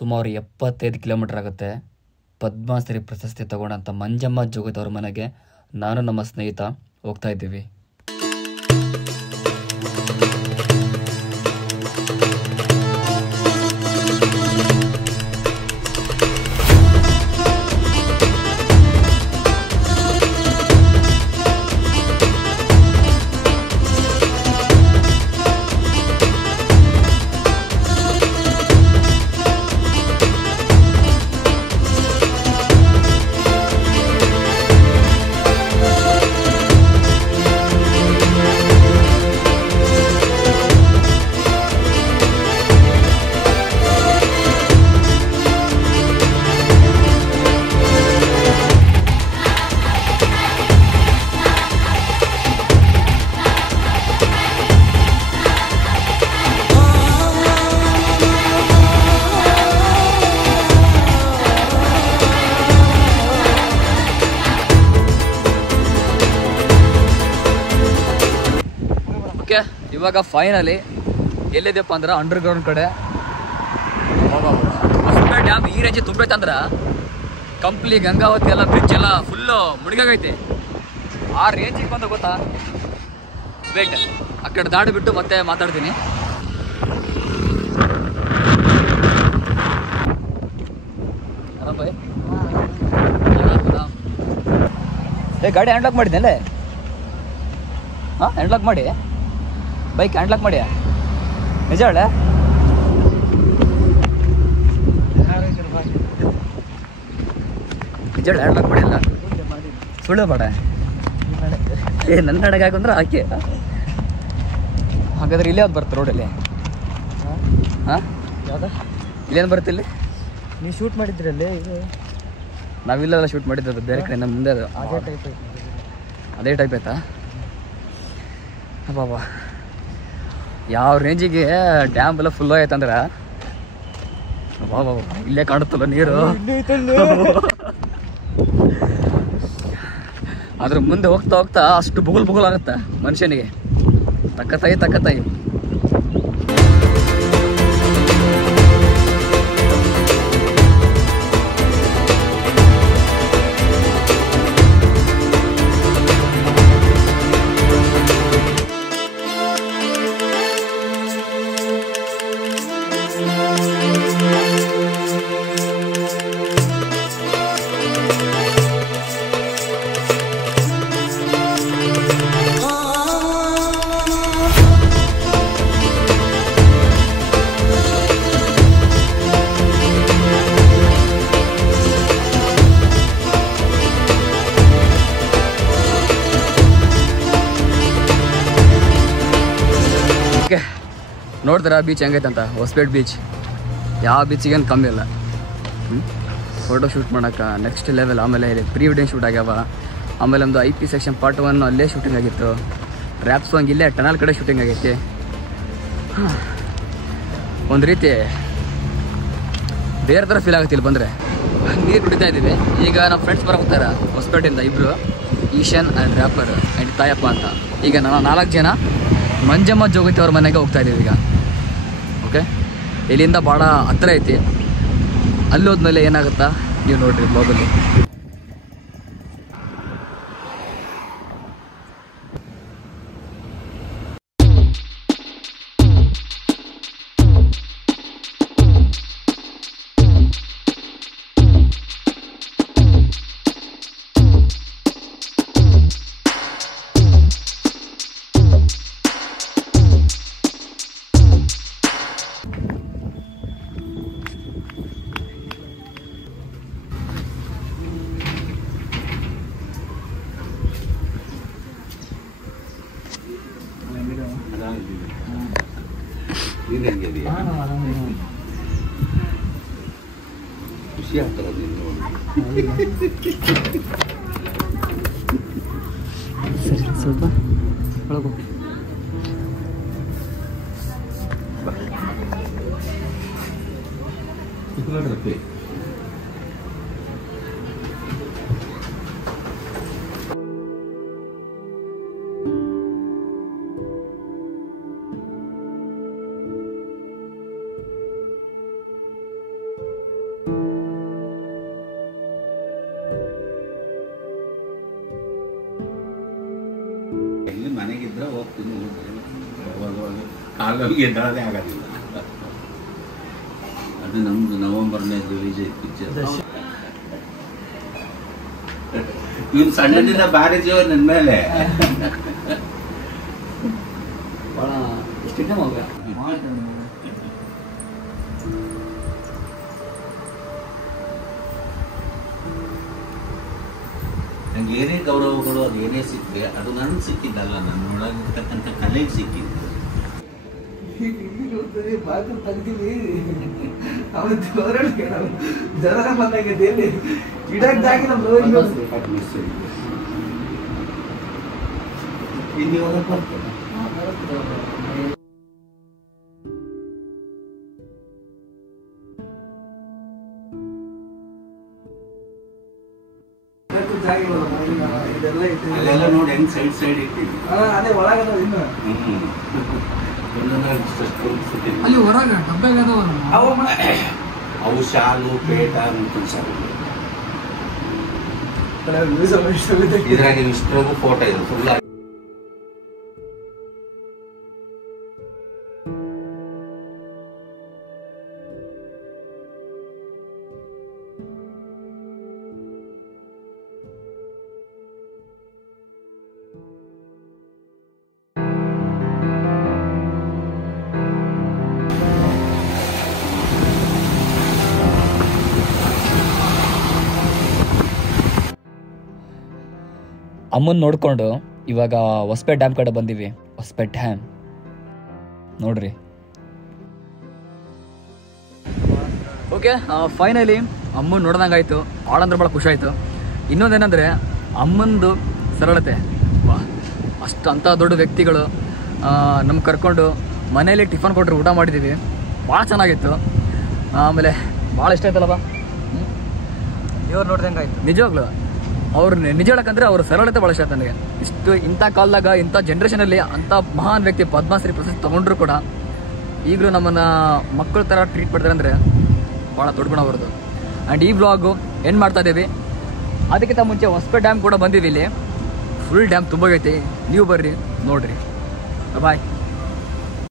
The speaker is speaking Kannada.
ಸುಮಾರು 75 ಕಿಲೋಮೀಟರ್ ಆಗುತ್ತೆ. ಪದ್ಮಶ್ರೀ ಪ್ರಶಸ್ತಿ ತಗೊಂಡಂಥ ಮಂಜಮ್ಮ ಜೋಗತಿ ಅವ್ರ ಮನೆಗೆ ನಾನು ನಮ್ಮ ಸ್ನೇಹಿತ ಹೋಗ್ತಾ ಇದ್ದೀವಿ. ಇವಾಗ ಫೈನಲಿ ಎಲ್ಲಿದೆಪ್ಪ ಅಂದ್ರೆ ಅಂಡರ್ ಗ್ರೌಂಡ್ ಕಡೆ. ಹೊಸಪೇಟೆ ಡ್ಯಾಮ್ ಈ ರೇಂಜ್ ತುಂಬೈತೆ ಅಂದ್ರೆ ಕಂಪ್ಲಿ ಗಂಗಾವತಿ ಎಲ್ಲ ಬ್ರಿಡ್ಜ್ ಎಲ್ಲ ಫುಲ್ಲು ಮುಳುಗಾಗೈತೆ. ಆ ರೇಂಜಿಗೆ ಬಂದ ಗೊತ್ತಾ. ವೇಟ್ ಆ ಕಡೆ ದಾಡಿಬಿಟ್ಟು ಮತ್ತೆ ಮಾತಾಡ್ತೀನಿ. ಗಾಡಿ ಹ್ಯಾಂಡ್ ಲಾಕ್ ಮಾಡಿದ್ದೆ. ಹಾಂ ಹ್ಯಾಂಡ್ ಲಾಕ್ ಮಾಡಿ ಬೈಕ್ ಹ್ಯಾಂಡ್ ಲಾಕ್ ಮಾಡಿ. ನಿಜ ಹೇಳ ಹ್ಯಾಂಡ್ ಲಾಕ್ ಮಾಡಿ ಅಲ್ಲ ಸುಳ್ಳು ಬೇಡ. ನನ್ನ ನಡಗೆ ಹಾಕಂದ್ರೆ ಹಾಕಿ. ಹಾಗಾದ್ರೆ ಇಲ್ಲೇ ಯಾವ್ದು ಬರುತ್ತೆ ರೋಡಲ್ಲಿ? ಹಾಂ ಯಾವ್ದು ಇಲ್ಲೇನು ಬರುತ್ತೆ ಇಲ್ಲಿ? ನೀವು ಶೂಟ್ ಮಾಡಿದ್ರಲ್ಲಿ ಇದು ನಾವಿಲ್ಲೆಲ್ಲ ಶೂಟ್ ಮಾಡಿದ್ದು ಬೇರೆ ಕಡೆ ನಮ್ಮ ಮುಂದೆ. ಅದೇ ಟೈಪ್ ಆಯ್ತಾ? ಬಾಬಾ ಯಾವ ರೇಂಜಿಗೆ ಡ್ಯಾಮ್ ಎಲ್ಲ ಫುಲ್ ಆಯ್ತಂದ್ರೆ ಬಾಬಾ ಇಲ್ಲೇ ಕಾಣುತ್ತಲ್ಲ ನೀರು. ಅದ್ರ ಮುಂದೆ ಹೋಗ್ತಾ ಹೋಗ್ತಾ ಅಷ್ಟು ಬುಗುಲ್ ಆಗುತ್ತೆ ಮನುಷ್ಯನಿಗೆ. ತಕ್ಕತಾಯಿ ನೋಡ್ತಾರ ಬೀಚ್ ಹೆಂಗೈತಂತ. ಹೊಸಪೇಟೆ ಬೀಚ್ ಯಾವ ಬೀಚಿಗೇನು ಕಮ್ಮಿ ಇಲ್ಲ. ಫೋಟೋ ಶೂಟ್ ಮಾಡೋಕೆ ನೆಕ್ಸ್ಟ್ ಲೆವೆಲ್. ಆಮೇಲೆ ಪ್ರೀ ವೆಡ್ಡಿಂಗ್ ಶೂಟ್ ಆಗ್ಯಾವ. ಆಮೇಲೆ ಒಂದು IP ಸೆಕ್ಷನ್ ಪಾರ್ಟ್ 1 ಅಲ್ಲೇ ಶೂಟಿಂಗ್ ಆಗಿತ್ತು. ರ್ಯಾಪ್ ಸಾಂಗ್ ಇಲ್ಲೇ ಟನಲ್ ಕಡೆ ಶೂಟಿಂಗ್ ಆಗೈತಿ. ಒಂದು ರೀತಿ ಬೇರೆ ಥರ ಫೀಲ್ ಆಗುತ್ತೆ ಇಲ್ಲಿ ಬಂದರೆ. ನೀರು ಕುಡಿತಾ ಇದ್ದೀವಿ. ಈಗ ನಮ್ಮ ಫ್ರೆಂಡ್ಸ್ ಬರೋಗ್ತಾರ ಹೊಸಪೇಟೆಯಿಂದ, ಇಬ್ಬರು, Ishaan and wrapper and Tayappa ಅಂತ. ಈಗ ನಾನು 4 ಜನ ಮಂಜಮ್ಮ ಜೋಗತಿ ಅವ್ರ ಮನೆಗೆ ಹೋಗ್ತಾ ಇದ್ದೀವಿ ಈಗ. ಓಕೆ, ಇಲ್ಲಿಂದ ಭಾಳ ಹತ್ರ ಐತಿ. ಅಲ್ಲಿ ಹೋದ್ಮೇಲೆ ಏನಾಗುತ್ತಾ ನೀವು ನೋಡ್ರಿ ಬ್ಲಾಗಲ್ಲಿ. ಖುಷಿ ಆಗ್ತದೆ ಸ್ವಲ್ಪ ಒಳಗು. ಇಲ್ಲಿ ಮನೆಗಿದ್ರೆ ಹೋಗ್ತೀನಿ ಹಾಗಾಗಿ ಎದ್ದಾಳದೇ ಆಗೋದಿಲ್ಲ. ಅದು ನಮ್ದು ನವೆಂಬರ್ನೇ ರಿಲೀಸ್ ಐತಿ ಪಿಕ್ಚರ್. ಇವ್ನು ಸಣ್ಣದಿಂದ ಭಾರಿ ಜೀವ ನನ್ನ ಮೇಲೆ. ನಂಗೆ ಏನೇ ಗೌರವಗಳು ಅದು ಏನೇ ಸಿಕ್ಕರೆ ಅದು ನನಗೆ ಸಿಕ್ಕಿದ್ದಲ್ಲ, ನನ್ನೊಳಗಿರ್ತಕ್ಕಂಥ ಕಲೆಗೆ ಸಿಕ್ಕಿದ್ದು. ಅದೆಲ್ಲ ನೋಡಿ ಹೆಂಗ್ ಸೈಡ್ ಸೈಡ್ ಇಟ್ಟಿದ್ವಿ. ಅದೇ ಒಳಗದ ಇನ್ನು ಅಲ್ಲಿ ಹೊರಗೆ ಅವು ಶಾಲು ಪೇಟ ಇದ್ರಾಗ ಇಷ್ಟರಾಗೂ ಫೋಟೋ ಇದೆ ಫುಲ್. ಅಮ್ಮನ್ ನೋಡ್ಕೊಂಡು ಇವಾಗ ಹೊಸಪೇಟೆ ಡ್ಯಾಮ್ ಕಡೆ ಬಂದೀವಿ. ಹೊಸಪೇಟೆ ಡ್ಯಾಮ್ ನೋಡ್ರಿ. ಓಕೆ, ಫೈನಲಿ ಅಮ್ಮನ್ ನೋಡ್ದಂಗಾಯ್ತು. ಭಾಳ ಅಂದ್ರೆ ಭಾಳ ಖುಷಿ ಆಯಿತು. ಇನ್ನೊಂದೇನೆಂದರೆ ಅಮ್ಮಂದು ಸರಳತೆ. ವಾ, ಅಷ್ಟು ಅಂಥ ದೊಡ್ಡ ವ್ಯಕ್ತಿಗಳು ನಮ್ಗೆ ಕರ್ಕೊಂಡು ಮನೇಲಿ ಟಿಫನ್ ಕೊಟ್ಟರೆ ಊಟ ಮಾಡಿದ್ದೀವಿ. ಭಾಳ ಚೆನ್ನಾಗಿತ್ತು. ಆಮೇಲೆ ಭಾಳ ಇಷ್ಟ ಆಯ್ತಲ್ಲಪ್ಪ. ಇವ್ರು ನೋಡ್ದಂಗಾಯ್ತು ನಿಜವಾಗ್ಲು. ಅವ್ರು ನಿಜ ಹೇಳಕ್ಕಂದ್ರೆ ಅವ್ರ ಸರಳತೆ ಭಾಳ ಇಷ್ಟ ಆಯ್ತು ನನಗೆ. ಇಂಥ ಕಾಲದಾಗ ಇಂಥ ಜನ್ರೇಷನಲ್ಲಿ ಅಂಥ ಮಹಾನ್ ವ್ಯಕ್ತಿ ಪದ್ಮಶ್ರೀ ಪ್ರಶಸ್ತಿ ತೊಗೊಂಡ್ರು ಕೂಡ ಈಗಲೂ ನಮ್ಮನ್ನು ಮಕ್ಕಳ ಥರ ಟ್ರೀಟ್ ಮಾಡ್ತಾರೆ ಅಂದರೆ ಭಾಳ ದೊಡ್ಡ ಗುಣ ಬರೋದು. ಆ್ಯಂಡ್ ಈ ಬ್ಲಾಗು ಏನು ಮಾಡ್ತಾ ಇದ್ದೀವಿ, ಅದಕ್ಕಿಂತ ಮುಂಚೆ ಹೊಸಪೇಟೆ ಡ್ಯಾಮ್ ಕೂಡ ಬಂದೀವಿ. ಇಲ್ಲಿ ಫುಲ್ ಡ್ಯಾಮ್ ತುಂಬ ಐತಿ. ನೀವು ಬರ್ರಿ ನೋಡ್ರಿ. ಬಾಯ್.